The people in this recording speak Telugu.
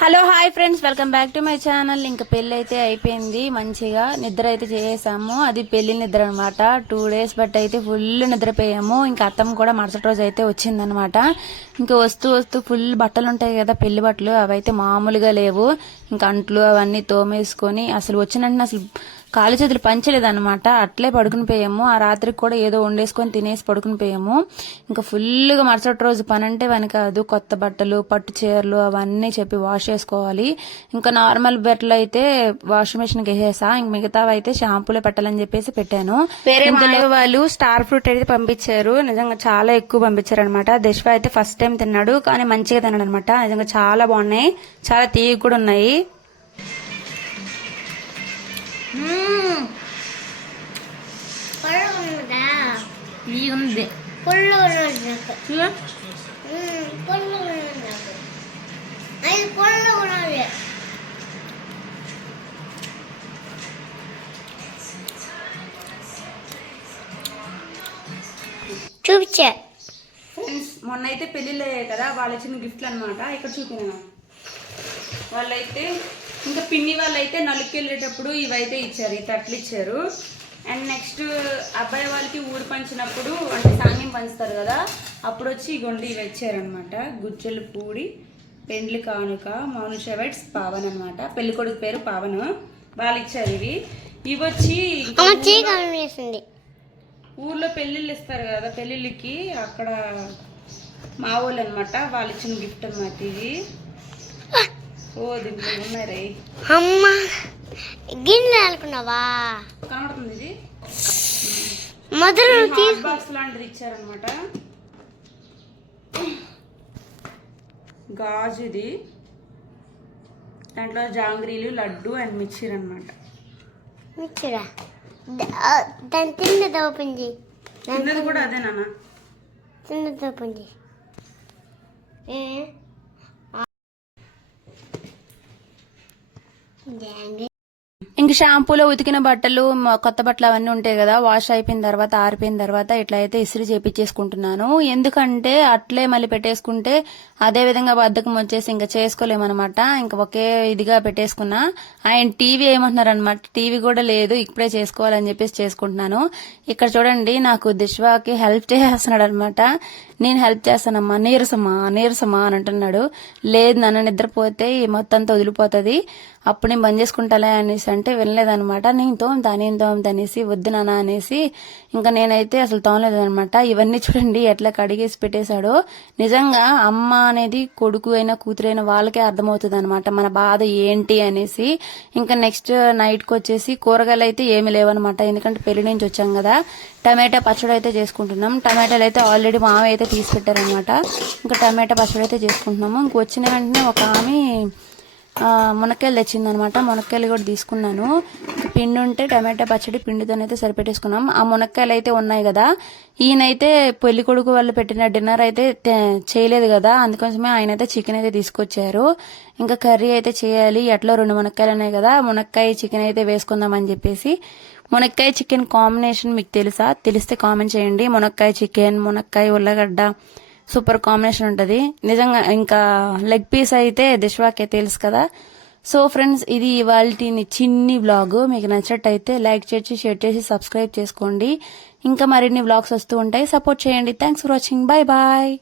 Hello hi friends, welcome back to my channel. ఇంకా పెళ్లి అయితే అయిపోయింది, మంచిగా నిద్ర అయితే చేసాము. అది పెళ్లి నిద్ర అనమాట. 2 days బట్టి అయితే ఫుల్ నిద్రపోయాము. ఇంకా అత్తమ్మ కూడా మరుసటి రోజు అయితే వచ్చిందనమాట. ఇంకా వస్తూ వస్తూ ఫుల్ బట్టలు ఉంటాయి కదా, పెళ్లి బట్టలు, అవైతే మామూలుగా లేవు. ఇంకా అంట్లు అవన్నీ తోమేసుకొని అసలు వచ్చినంటే అసలు కాలు చేతులు పంచలేదన్నమాట. అట్లే పడుకుని పోయాము. ఆ రాత్రికి కూడా ఏదో వండేసుకొని తినేసి పడుకుని పోయాము. ఇంకా ఫుల్గా మరుసటి రోజు పని అంటే పని కాదు. కొత్త బట్టలు, పట్టు చీరలు అవన్నీ చెప్పి వాష్ చేసుకోవాలి. ఇంకా నార్మల్ బట్టలు అయితే వాషింగ్ మిషన్ కి వేసేసా. ఇంక మిగతావి అయితే షాంపూలో పెట్టాలని చెప్పేసి పెట్టాను. వేరే వాళ్ళు స్టార్ ఫ్రూట్ అయితే పంపించారు. నిజంగా చాలా ఎక్కువ పంపించారు అనమాట. దేశ్వా అయితే ఫస్ట్ టైం తిన్నాడు, కానీ మంచిగా తిన్నాడు అనమాట. నిజంగా చాలా బాగున్నాయి, చాలా తీయగా కూడా ఉన్నాయి. ఉంది చూపించా. ఫ్రెండ్స్, మొన్న అయితే పెళ్లిళ్ళు అయ్యాయి కదా, వాళ్ళు ఇచ్చిన గిఫ్ట్లు అనమాట. ఇక్కడ చూపినా వాళ్ళైతే ఇంకా పిన్ని వాళ్ళైతే నలుగుకి వెళ్ళేటప్పుడు ఇవైతే ఇచ్చారు, ఈ తట్లు ఇచ్చారు. అండ్ నెక్స్ట్ అబ్బాయి వాళ్ళకి ఊరు పంచినప్పుడు అంటే సాంగ్యం పంచుతారు కదా, అప్పుడు వచ్చి ఇగోండి ఇవి ఇచ్చారనమాట. గుజ్జలు పూడి, పెండ్లి కానుక, మౌనుషవైట్స్, పావన్ అనమాట. పెళ్లి కొడుకు పేరు పావన్. వాళ్ళు ఇచ్చారు ఇవి. ఇవి వచ్చి ఊర్లో పెళ్ళిళ్ళు ఇస్తారు కదా, పెళ్ళిళ్ళకి అక్కడ మా వాళ్ళు అనమాట, వాళ్ళు ఇచ్చిన గిఫ్ట్ అనమాట ఇది. ఓ దీంట్లో ఉన్నాయి అమ్మా, గిన్నె అనుకున్నావా, కనబడుతుంది. ఇది మొదలు బాక్స్ లాంటిది ఇచ్చారనమాట. గాజుది, దాంట్లో జాంగ్రీలు, లడ్డు అండ్ మిక్చర్ అనమాట. మిక్చరా? దాని తిన్నది ఓపెన్ చేయి. తిన్నది కూడా అదే నాన్న, తిన్నది ఓపెన్ చేయి. ఇంక షాంపూలో ఉతికిన బట్టలు, కొత్త బట్టలు అవన్నీ ఉంటాయి కదా, వాష్ అయిపోయిన తర్వాత ఆరిపోయిన తర్వాత ఇట్లా అయితే ఇస్త్రీ చేపించేసుకుంటున్నాను. ఎందుకంటే అట్లే మళ్ళీ పెట్టేసుకుంటే అదే విధంగా బద్ధకం వచ్చేసి ఇంకా చేసుకోలేమన్నమాట. ఇంకా ఒకే ఇదిగా పెట్టేసుకున్నా. ఆయన టీవీ ఏమంటున్నారనమాట, టీవీ కూడా లేదు, ఇప్పుడే చేసుకోవాలని చెప్పేసి చేసుకుంటున్నాను. ఇక్కడ చూడండి, నాకు దిశ్వాకి హెల్ప్ చేస్తున్నాడు అనమాట. నేను హెల్ప్ చేస్తానమ్మా, నీరసమా అని అంటున్నాడు. లేదు నన్ను నిద్రపోతే మొత్తం అంతా వదిలిపోతుంది, అప్పుడు నేను బంద్ చేసుకుంటాలే అనేసి అంటే వినలేదనమాట. నేను తోముతా అనేసి వద్దు నాన్న అనేసి ఇంకా నేనైతే అసలు తోమలేదనమాట. ఇవన్నీ చూడండి ఎట్లా కడిగేసి పెట్టేశాడో. నిజంగా అమ్మ అనేది కొడుకు అయినా కూతురైనా వాళ్ళకే అర్థమవుతుంది అనమాట మన బాధ ఏంటి అనేసి. ఇంకా నెక్స్ట్ నైట్కి వచ్చేసి కూరగాయలు అయితే ఏమి లేవనమాట, ఎందుకంటే పెళ్లి నుంచి వచ్చాం కదా. టమాటా పచ్చడి అయితే చేసుకుంటున్నాం. టమాటాలు అయితే ఆల్రెడీ మామ అయితే తీసి పెట్టారనమాట. ఇంకా టమాటా పచ్చడి అయితే చేసుకుంటున్నాము. ఇంక వచ్చిన వెంటనే ఒక ఆమె మునక్కాయలు తెచ్చిందనమాట. మునక్కాయలు కూడా తీసుకున్నాను. పిండి ఉంటే టమాటా పచ్చడి పిండితోనైతే సరిపెట్టేసుకున్నాం. ఆ మునక్కాయలు అయితే ఉన్నాయి కదా, ఈయనైతే పెళ్లి కొడుకు వాళ్ళు పెట్టిన డిన్నర్ అయితే చేయలేదు కదా, అందుకోసమే ఆయన అయితే చికెన్ అయితే తీసుకొచ్చారు. ఇంకా కర్రీ అయితే చేయాలి. ఎట్లా 2 మునక్కాయలు ఉన్నాయి కదా, మునక్కాయ చికెన్ అయితే వేసుకుందాం అని చెప్పేసి. మునక్కాయ చికెన్ కాంబినేషన్ మీకు తెలుసా? తెలిస్తే కామెంట్ చేయండి. మునక్కాయ చికెన్, మునక్కాయ ఉల్లగడ్డ సూపర్ కాంబినేషన్ ఉంటుంది నిజంగా. ఇంకా లెగ్ పీస్ అయితే దిశ్వాకే తెలుసు కదా. సో ఫ్రెండ్స్, ఇది ఇవాల్టిని చిన్ని వ్లాగ్. మీకు నచ్చినట్టయితే లైక్ చేసి, షేర్ చేసి, సబ్స్క్రైబ్ చేసుకోండి. ఇంకా మరిన్ని వ్లాగ్స్ వస్తూ ఉంటాయి, సపోర్ట్ చేయండి. Thanks for watching. Bye bye.